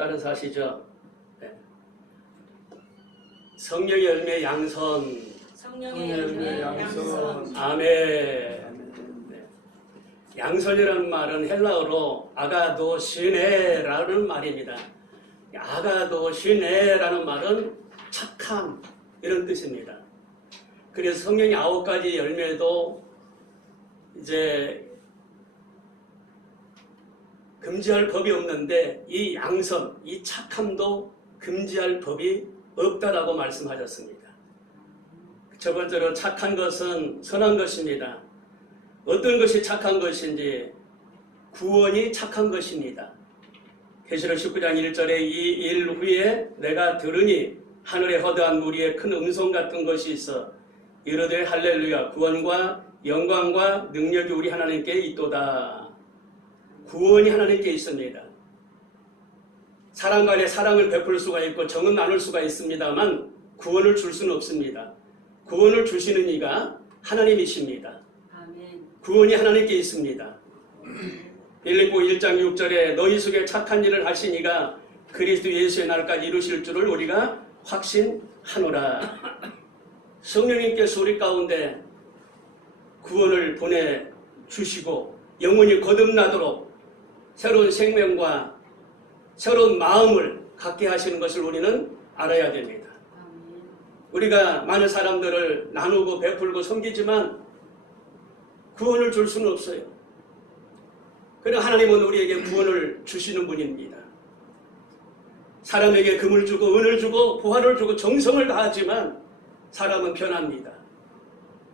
다른 사시죠. 네. 성령의 열매 양선. 성령의 열매 양선 아멘. 네. 양선이라는 말은 헬라어로 아가도 시네라는 말입니다. 아가도 시네라는 말은 착함 이런 뜻입니다. 그래서 성령의 아홉 가지 열매도 이제 금지할 법이 없는데 이 양선, 이 착함도 금지할 법이 없다라고 말씀하셨습니다. 첫 번째로 착한 것은 선한 것입니다. 어떤 것이 착한 것인지 구원이 착한 것입니다. 계시록 19장 1절에 이 일 후에 내가 들으니 하늘에 허다한 무리의 큰 음성 같은 것이 있어 이르되 할렐루야 구원과 영광과 능력이 우리 하나님께 있도다. 구원이 하나님께 있습니다. 사람 간에 사랑을 베풀 수가 있고 정은 나눌 수가 있습니다만 구원을 줄 수는 없습니다. 구원을 주시는 이가 하나님이십니다. 아멘 구원이 하나님께 있습니다. 빌립보 1장 6절에 너희 속에 착한 일을 하신 이가 그리스도 예수의 날까지 이루실 줄을 우리가 확신하노라. 성령님께서 우리 가운데 구원을 보내 주시고 영혼이 거듭나도록 새로운 생명과 새로운 마음을 갖게 하시는 것을 우리는 알아야 됩니다. 우리가 많은 사람들을 나누고 베풀고 섬기지만 구원을 줄 수는 없어요. 그러나 하나님은 우리에게 구원을 주시는 분입니다. 사람에게 금을 주고 은을 주고 부활을 주고 정성을 다하지만 사람은 변합니다.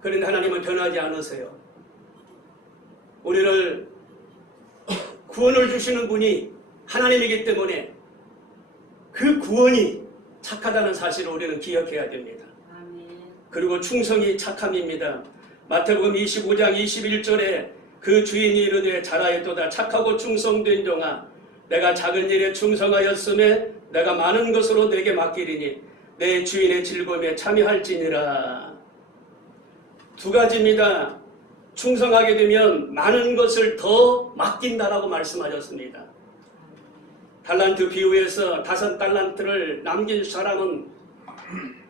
그런데 하나님은 변하지 않으세요. 우리를 구원을 주시는 분이 하나님이기 때문에 그 구원이 착하다는 사실을 우리는 기억해야 됩니다. 그리고 충성이 착함입니다. 마태복음 25장 21절에 그 주인이 이르되 잘하였도다 착하고 충성된 종아 내가 작은 일에 충성하였음에 내가 많은 것으로 내게 맡기리니 내 주인의 즐거움에 참여할지니라 두 가지입니다. 충성하게 되면 많은 것을 더 맡긴다라고 말씀하셨습니다. 달란트 비유에서 다섯 달란트를 남긴 사람은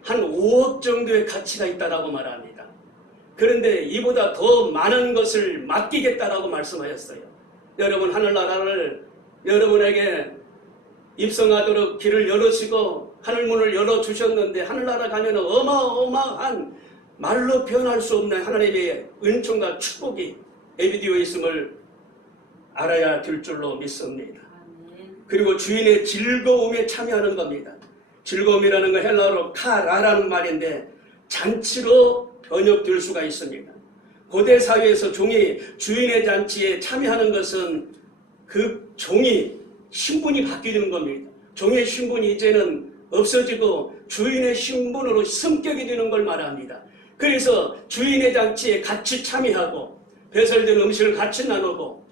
한 5억 정도의 가치가 있다라고 말합니다. 그런데 이보다 더 많은 것을 맡기겠다라고 말씀하셨어요. 여러분 하늘나라를 여러분에게 입성하도록 길을 열으시고 하늘문을 열어주셨는데 하늘나라 가면 어마어마한 말로 표현할 수 없는 하나님의 은총과 축복이 에비디오에 있음을 알아야 될 줄로 믿습니다. 그리고 주인의 즐거움에 참여하는 겁니다. 즐거움이라는 건 헬라어로 카라라는 말인데 잔치로 번역될 수가 있습니다. 고대 사회에서 종이 주인의 잔치에 참여하는 것은 그 종이 신분이 바뀌는 겁니다. 종의 신분이 이제는 없어지고 주인의 신분으로 성격이 되는 걸 말합니다. 그래서 주인의 잔치에 같이 참여하고 배설된 음식을 같이 나누고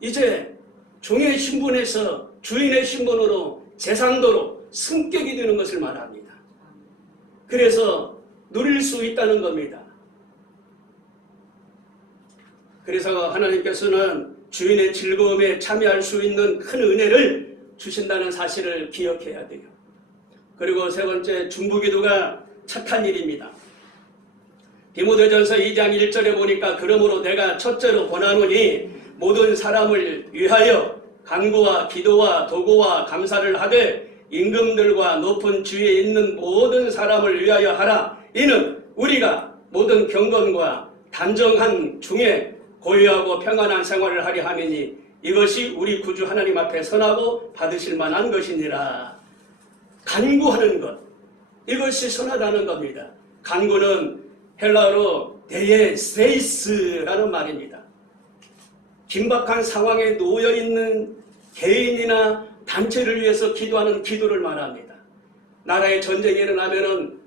이제 종의 신분에서 주인의 신분으로 재상도로 승격이 되는 것을 말합니다. 그래서 누릴 수 있다는 겁니다. 그래서 하나님께서는 주인의 즐거움에 참여할 수 있는 큰 은혜를 주신다는 사실을 기억해야 돼요. 그리고 세 번째 중부기도가 착한 일입니다. 디모데전서 2장 1절에 보니까 그러므로 내가 첫째로 권하노니 모든 사람을 위하여 간구와 기도와 도구와 감사를 하되 임금들과 높은 주위에 있는 모든 사람을 위하여 하라. 이는 우리가 모든 경건과 단정한 중에 고요하고 평안한 생활을 하려 함이니 이것이 우리 구주 하나님 앞에 선하고 받으실 만한 것이니라. 간구하는 것. 이것이 선하다는 겁니다. 간구는 헬라어로 데예세이스라는 말입니다. 긴박한 상황에 놓여 있는 개인이나 단체를 위해서 기도하는 기도를 말합니다. 나라에 전쟁이 일어나면은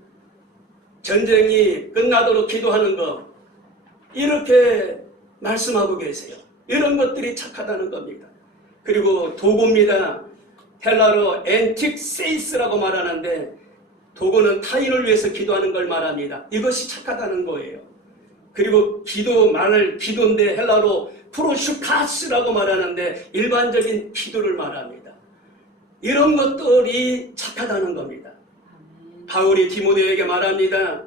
전쟁이 끝나도록 기도하는 것 이렇게 말씀하고 계세요. 이런 것들이 착하다는 겁니다. 그리고 도구입니다. 헬라로 엔틱세이스라고 말하는데 도구는 타인을 위해서 기도하는 걸 말합니다. 이것이 착하다는 거예요. 그리고 기도 말을 기도인데 헬라로 프로슈카스라고 말하는데 일반적인 기도를 말합니다. 이런 것들이 착하다는 겁니다. 바울이 디모데에게 말합니다.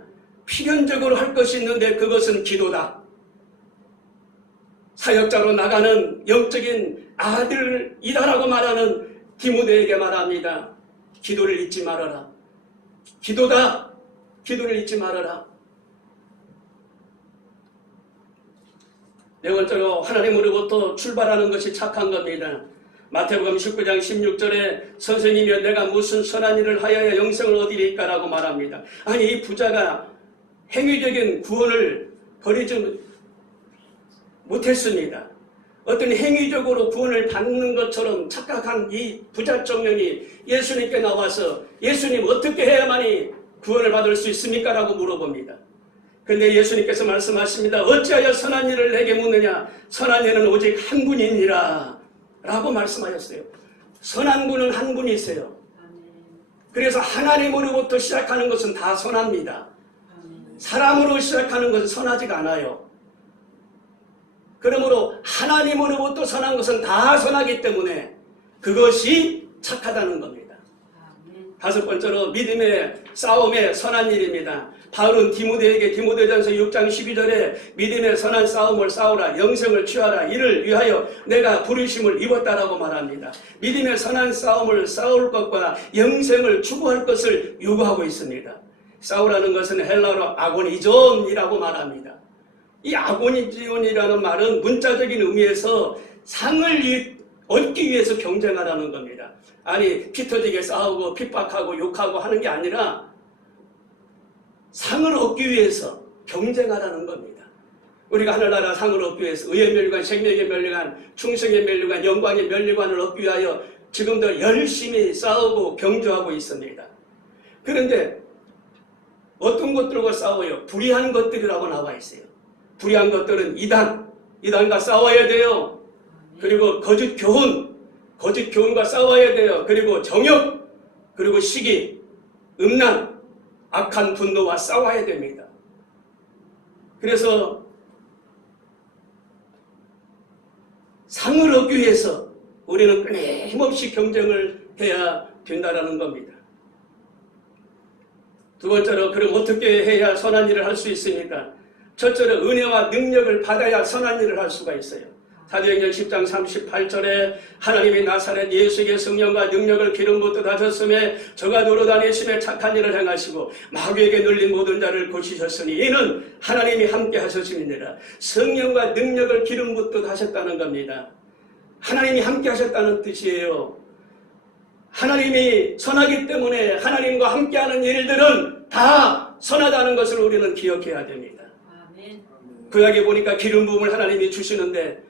필연적으로 할 것이 있는데 그것은 기도다. 사역자로 나가는 영적인 아들이다라고 말하는 디모데에게 말합니다. 기도를 잊지 말아라. 기도다. 기도를 잊지 말아라. 네 번째로 하나님으로부터 출발하는 것이 착한 겁니다. 마태복음 19장 16절에 선생님이여 내가 무슨 선한 일을 하여야 영생을 얻으리까라고 말합니다. 아니 이 부자가 행위적인 구원을 버리지 못했습니다. 어떤 행위적으로 구원을 받는 것처럼 착각한 이 부자 청년이 예수님께 나와서 예수님 어떻게 해야만이 구원을 받을 수 있습니까? 라고 물어봅니다. 근데 예수님께서 말씀하십니다. 어찌하여 선한 일을 내게 묻느냐? 선한 일은 오직 한 분이니라. 라고 말씀하셨어요. 선한 분은 한 분이세요. 그래서 하나님으로부터 시작하는 것은 다 선합니다. 사람으로 시작하는 것은 선하지가 않아요. 그러므로 하나님으로부터 선한 것은 다 선하기 때문에 그것이 착하다는 겁니다. 다섯 번째로 믿음의 싸움의 선한 일입니다. 바울은 디모데에게 디모데전서 6장 12절에 믿음의 선한 싸움을 싸우라 영생을 취하라 이를 위하여 내가 부르심을 입었다라고 말합니다. 믿음의 선한 싸움을 싸울 것과 영생을 추구할 것을 요구하고 있습니다. 싸우라는 것은 헬라어로 아고니존이라고 말합니다. 이 아고니존이라는 말은 문자적인 의미에서 상을 위- 얻기 위해서 경쟁하라는 겁니다. 아니 피터지게 싸우고 핍박하고 욕하고 하는 게 아니라 상을 얻기 위해서 경쟁하라는 겁니다. 우리가 하늘나라 상을 얻기 위해서 의의 멸관, 생명의 멸관, 충성의 멸관, 영광의 멸관을 얻기 위하여 지금도 열심히 싸우고 경주하고 있습니다. 그런데 어떤 것들과 싸워요? 불의한 것들이라고 나와 있어요. 불의한 것들은 이단, 이단과 싸워야 돼요. 그리고 거짓 교훈, 거짓 교훈과 싸워야 돼요. 그리고 정욕, 그리고 시기, 음란, 악한 분노와 싸워야 됩니다. 그래서 상을 얻기 위해서 우리는 끊임없이 경쟁을 해야 된다라는 겁니다. 두 번째로 그럼 어떻게 해야 선한 일을 할 수 있습니까? 첫째로 은혜와 능력을 받아야 선한 일을 할 수가 있어요. 사도행전 10장 38절에 하나님이 나사렛 예수에게 성령과 능력을 기름 부터 다셨음에 저가 노로다니심에 착한 일을 행하시고 마귀에게 눌린 모든 자를 고치셨으니 이는 하나님이 함께 하셨음이니라. 성령과 능력을 기름 부터 다셨다는 겁니다. 하나님이 함께 하셨다는 뜻이에요. 하나님이 선하기 때문에 하나님과 함께하는 일들은 다 선하다는 것을 우리는 기억해야 됩니다. 구약에 보니까 기름 부음을 하나님이 주시는데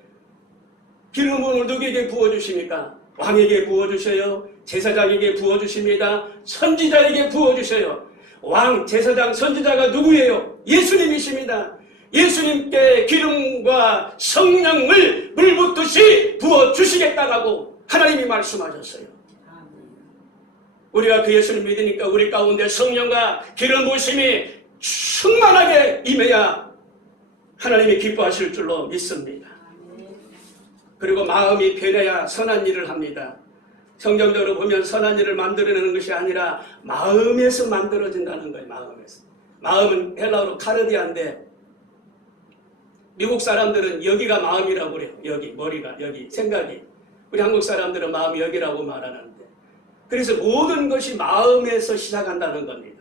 기름 부음을 누구에게 부어 주십니까? 왕에게 부어 주셔요. 제사장에게 부어 주십니다. 선지자에게 부어 주셔요. 왕, 제사장, 선지자가 누구예요? 예수님이십니다. 예수님께 기름과 성령을 물 붓듯이 부어 주시겠다라고 하나님이 말씀하셨어요. 우리가 그 예수를 믿으니까 우리 가운데 성령과 기름 부심이 충만하게 임해야 하나님이 기뻐하실 줄로 믿습니다. 그리고 마음이 변해야 선한 일을 합니다. 성경적으로 보면 선한 일을 만들어내는 것이 아니라 마음에서 만들어진다는 거예요. 마음에서. 마음은 헬라어로 카르디아인데 미국 사람들은 여기가 마음이라고 그래요. 여기 머리가 여기 생각이. 우리 한국 사람들은 마음이 여기라고 말하는데 그래서 모든 것이 마음에서 시작한다는 겁니다.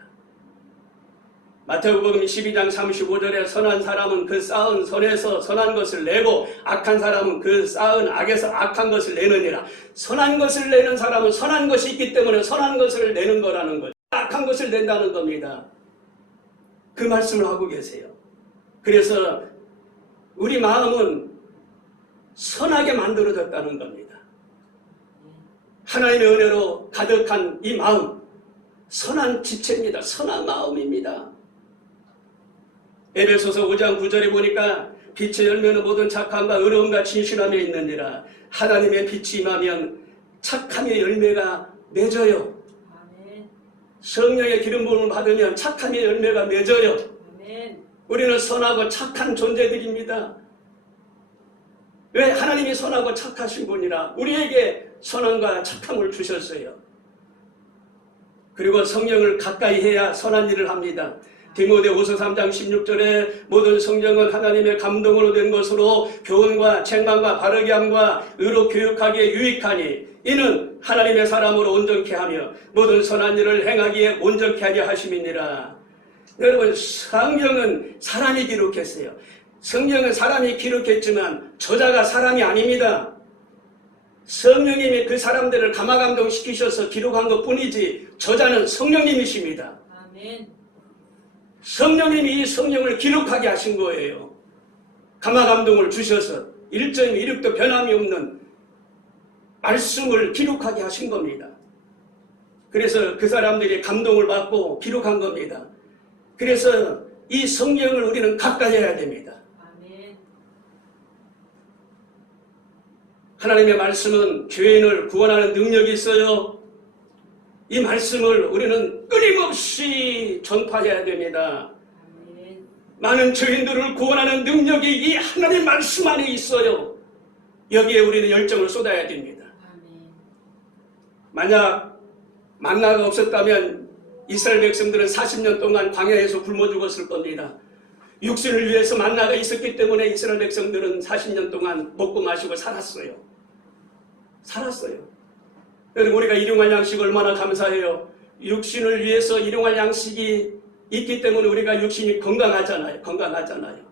마태복음 12장 35절에 선한 사람은 그 쌓은 선에서 선한 것을 내고 악한 사람은 그 쌓은 악에서 악한 것을 내느니라. 선한 것을 내는 사람은 선한 것이 있기 때문에 선한 것을 내는 거라는 거죠. 악한 것을 낸다는 겁니다. 그 말씀을 하고 계세요. 그래서 우리 마음은 선하게 만들어졌다는 겁니다. 하나님의 은혜로 가득한 이 마음, 선한 지체입니다. 선한 마음입니다. 에베소서 5장 9절에 보니까 빛의 열매는 모든 착함과 의로움과 진실함에 있느니라. 하나님의 빛이 임하면 착함의 열매가 맺어요. 아멘. 성령의 기름 부음을 받으면 착함의 열매가 맺어요. 아멘. 우리는 선하고 착한 존재들입니다. 왜 하나님이 선하고 착하신 분이라 우리에게 선함과 착함을 주셨어요. 그리고 성령을 가까이 해야 선한 일을 합니다. 디모데후서 3장 16절에 모든 성경은 하나님의 감동으로 된 것으로 교훈과 책망과 바르게 함과 의로 교육하기에 유익하니 이는 하나님의 사람으로 온전케 하며 모든 선한 일을 행하기에 온전케 하게 하심이니라. 여러분 성경은 사람이 기록했어요. 성경은 사람이 기록했지만 저자가 사람이 아닙니다. 성령님이 그 사람들을 감화 감동 시키셔서 기록한 것 뿐이지 저자는 성령님이십니다. 아멘. 성령님이 이 성령을 기록하게 하신 거예요. 감화 감동을 주셔서 일점 이륙도 변함이 없는 말씀을 기록하게 하신 겁니다. 그래서 그 사람들이 감동을 받고 기록한 겁니다. 그래서 이 성경을 우리는 가까이 해야 됩니다. 아멘. 하나님의 말씀은 죄인을 구원하는 능력이 있어요. 이 말씀을 우리는 끊임없이 전파해야 됩니다. 많은 죄인들을 구원하는 능력이 이 하나님 말씀 안에 있어요. 여기에 우리는 열정을 쏟아야 됩니다. 만약 만나가 없었다면 이스라엘 백성들은 40년 동안 광야에서 굶어 죽었을 겁니다. 육신을 위해서 만나가 있었기 때문에 이스라엘 백성들은 40년 동안 먹고 마시고 살았어요. 살았어요. 여러분 우리가 일용할 양식 얼마나 감사해요. 육신을 위해서 일용할 양식이 있기 때문에 우리가 육신이 건강하잖아요. 건강하잖아요.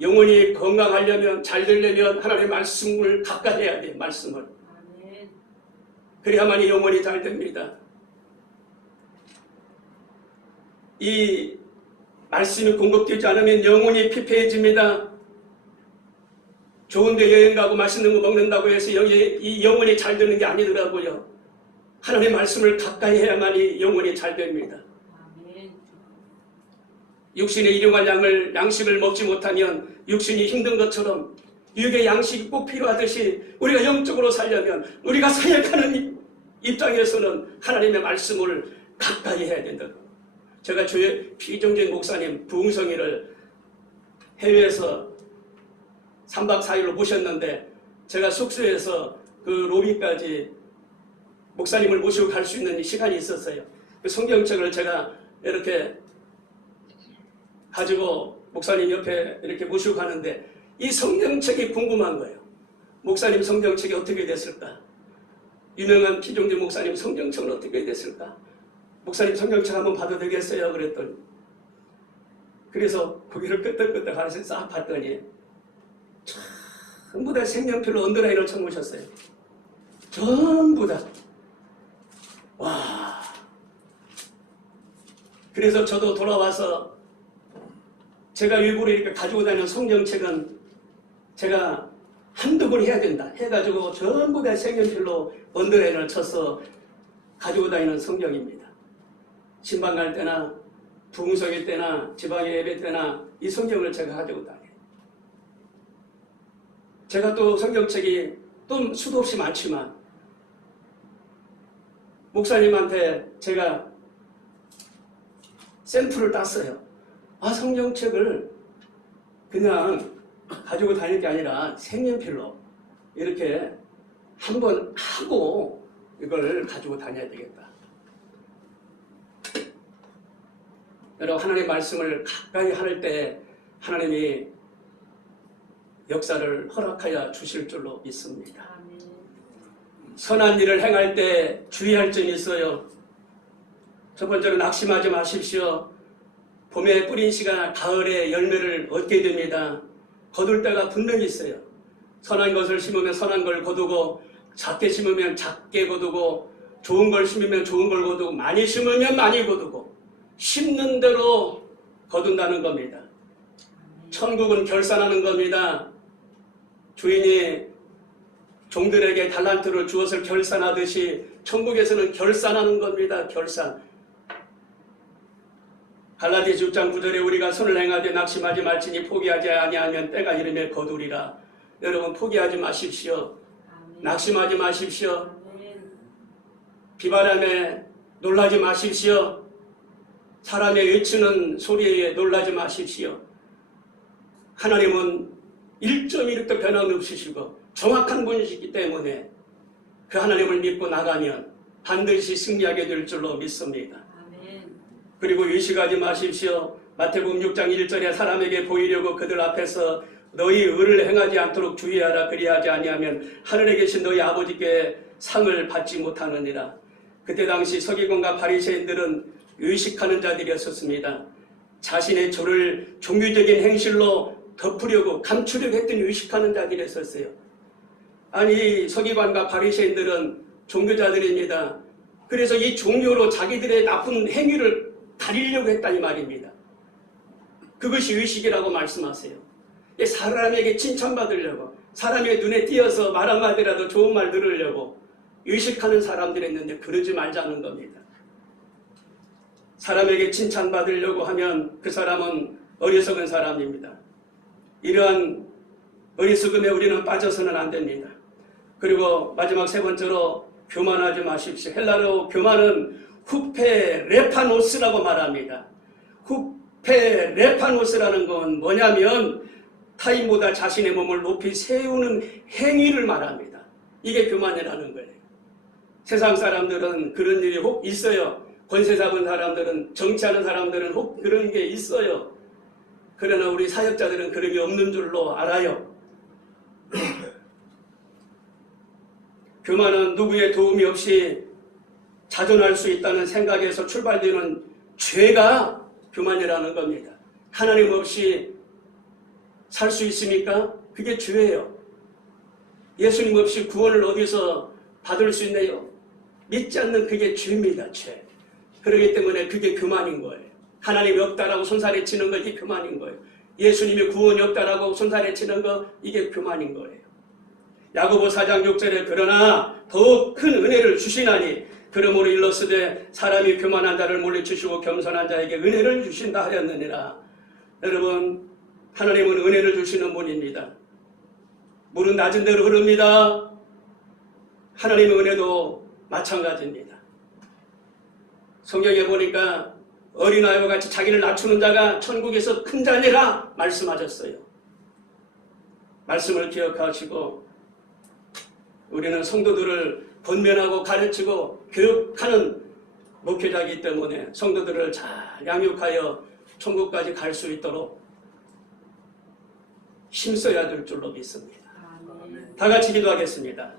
영혼이 건강하려면 잘 되려면 하나님의 말씀을 가까이 해야 돼요. 말씀을. 아멘. 그래야만 이 영혼이 잘 됩니다. 이 말씀이 공급되지 않으면 영혼이 피폐해집니다. 좋은데 여행 가고 맛있는 거 먹는다고 해서 여기 이 영혼이 잘 되는 게 아니더라고요. 하나님의 말씀을 가까이 해야만이 영혼이 잘 됩니다. 육신의 일용할 양을 양식을 먹지 못하면 육신이 힘든 것처럼 육의 양식이 꼭 필요하듯이 우리가 영적으로 살려면 우리가 사역하는 입장에서는 하나님의 말씀을 가까이 해야 된다. 제가 주의 피정진 목사님 부흥성이를 해외에서 3박 4일로 모셨는데 제가 숙소에서 그 로비까지 목사님을 모시고 갈 수 있는 시간이 있었어요. 그 성경책을 제가 이렇게 가지고 목사님 옆에 이렇게 모시고 가는데 이 성경책이 궁금한 거예요. 목사님 성경책이 어떻게 됐을까? 유명한 피종재 목사님 성경책은 어떻게 됐을까? 목사님 성경책 한번 봐도 되겠어요? 그랬더니 그래서 고개를 끄덕끄덕 하면서 싹 봤더니 전부 다 색연필로 언더라인을 쳐놓으셨어요. 전부 다. 와. 그래서 저도 돌아와서 제가 일부러 이렇게 가지고 다니는 성경책은 제가 한두 번 해야 된다 해가지고 전부 다 색연필로 언더라인을 쳐서 가지고 다니는 성경입니다. 신방 갈 때나 부흥성일 때나 지방의 예배 때나 이 성경을 제가 가지고 다녀요. 제가 또 성경책이 또 수도 없이 많지만 목사님한테 제가 샘플을 땄어요. 아, 성경책을 그냥 가지고 다닐 게 아니라 색연필로 이렇게 한번 하고 이걸 가지고 다녀야 되겠다. 여러분, 하나님의 말씀을 가까이 할 때 하나님이 역사를 허락하여 주실 줄로 믿습니다. 선한 일을 행할 때 주의할 점이 있어요. 첫 번째로 낙심하지 마십시오. 봄에 뿌린 시간 가을에 열매를 얻게 됩니다. 거둘 때가 분명히 있어요. 선한 것을 심으면 선한 걸 거두고 작게 심으면 작게 거두고 좋은 걸 심으면 좋은 걸 거두고 많이 심으면 많이 거두고 심는 대로 거둔다는 겁니다. 천국은 결산하는 겁니다. 주인이 종들에게 달란트를 주어서 결산하듯이 천국에서는 결산하는 겁니다. 결산. 갈라디아 6장 9절에 우리가 손을 행하되 낙심하지 말지니 포기하지 아니하면 때가 이르면 거두리라. 여러분 포기하지 마십시오. 낙심하지 마십시오. 비바람에 놀라지 마십시오. 사람의 외치는 소리에 놀라지 마십시오. 하나님은 1.1도 변함없으시고 정확한 분이시기 때문에 그 하나님을 믿고 나가면 반드시 승리하게 될 줄로 믿습니다. 아멘. 그리고 의식하지 마십시오. 마태복음 6장 1절에 사람에게 보이려고 그들 앞에서 너희 의를 행하지 않도록 주의하라 그리하지 아니하면 하늘에 계신 너희 아버지께 상을 받지 못하느니라. 그때 당시 서기관과 바리새인들은 의식하는 자들이었었습니다. 자신의 죄를 종교적인 행실로 덮으려고 감추려고 했던 의식하는 자들이었었어요. 아니 서기관과 바리새인들은 종교자들입니다. 그래서 이 종교로 자기들의 나쁜 행위를 가리려고 했다니 말입니다. 그것이 의식이라고 말씀하세요. 이 사람에게 칭찬받으려고 사람의 눈에 띄어서 말 한마디라도 좋은 말 들으려고 의식하는 사람들이 있는데 그러지 말자는 겁니다. 사람에게 칭찬받으려고 하면 그 사람은 어리석은 사람입니다. 이러한 어리석음에 우리는 빠져서는 안 됩니다. 그리고 마지막 세 번째로 교만하지 마십시오. 헬라로 교만은 후페 레파노스라고 말합니다. 후페 레파노스라는 건 뭐냐면 타인보다 자신의 몸을 높이 세우는 행위를 말합니다. 이게 교만이라는 거예요. 세상 사람들은 그런 일이 혹 있어요. 권세 잡은 사람들은 정치하는 사람들은 혹 그런 게 있어요. 그러나 우리 사역자들은 게 없는 줄로 알아요. 교만은 누구의 도움이 없이 자존할 수 있다는 생각에서 출발되는 죄가 교만이라는 겁니다. 하나님 없이 살 수 있습니까? 그게 죄예요. 예수님 없이 구원을 어디서 받을 수 있네요? 믿지 않는 그게 죄입니다, 죄. 그렇기 때문에 그게 교만인 거예요. 하나님이 없다라고 손살에 치는 거 이게 교만인 거예요. 예수님이 구원이 없다라고 손살에 치는 거 이게 교만인 거예요. 야고보 4장 6절에 그러나 더욱 큰 은혜를 주시나니 그러므로 일러스되 사람이 교만한 자를 물리치시고 겸손한 자에게 은혜를 주신다 하였느니라. 여러분 하나님은 은혜를 주시는 분입니다. 물은 낮은 대로 흐릅니다. 하나님의 은혜도 마찬가지입니다. 성경에 보니까 어린아이와 같이 자기를 낮추는 자가 천국에서 큰 자니라 말씀하셨어요. 말씀을 기억하시고 우리는 성도들을 권면하고 가르치고 교육하는 목회자이기 때문에 성도들을 잘 양육하여 천국까지 갈 수 있도록 힘써야 될 줄로 믿습니다. 다 같이 기도하겠습니다.